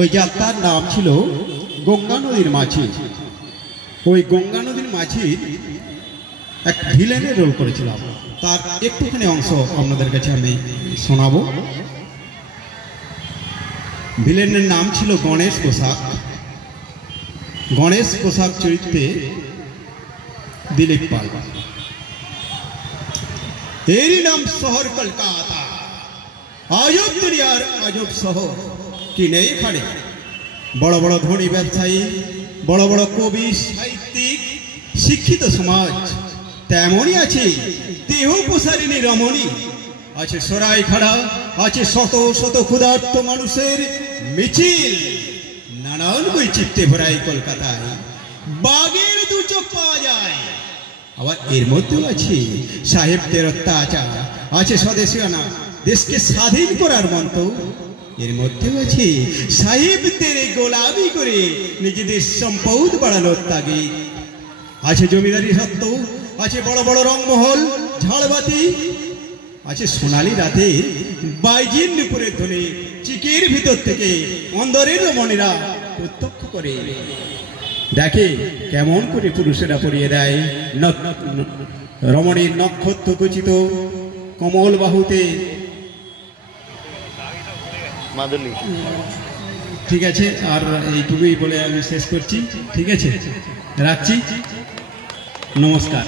ওই যাত্রার নাম ছিল গঙ্গা নদীর মাঝি। ওই গঙ্গা নদীর মাঝির এক ভিলেনের রোল করেছিলাম, তার একটুখানি অংশ আপনাদের কাছে আমি শোনাবো। ভিলেনের নাম ছিল গণেশ পোশাক। গণেশ পোশাক চরিত্রে দিলীপ পাল। এরই নাম শহর কলকাতা, আজব দুনিয়ার আজব শহর। কি নেই এখানে? বড় বড় ধনী ব্যবসায়ী, বড় বড় কবি, সাহিত্যিক, শিক্ষিত সমাজ। তেমনই আছে দেহ প্রসারিণী রমণী, আছে সরাই খাড়া, আছে শত শত ক্ষুধার্ত মানুষের মিছিল। নানান বৈচিত্র্যে ভরা এই কলকাতায় বাঘের দু চোখ পাওয়া যায়। আবার এর মধ্যেও আছে সাহেবদের অত্যাচার, আছে স্বদেশিয়ানা, দেশকে স্বাধীন করার মন্ত্র। এর মধ্যেও আছে সাহেবদের গোলামি করে নিজেদের সম্পদ বাড়ানোর তাগিদ। আছে জমিদারি সত্ত্ব, আছে বড় বড় রংমহল, ঝাড়বাতি, আছে সোনালি রাতে বাইজির নুপুরের ধ্বনি চিকের ভিতর থেকে অন্দরের রমণীরা প্রত্যক্ষ করে দেখে কেমন করে পুরুষেরা পরিয়ে দেয় রমণীর নক্ষত্র খচিত কমল বাহুতে। ঠিক আছে, আর এইটুকুই বলে আমি শেষ করছি। ঠিক আছে, রাখছি, নমস্কার।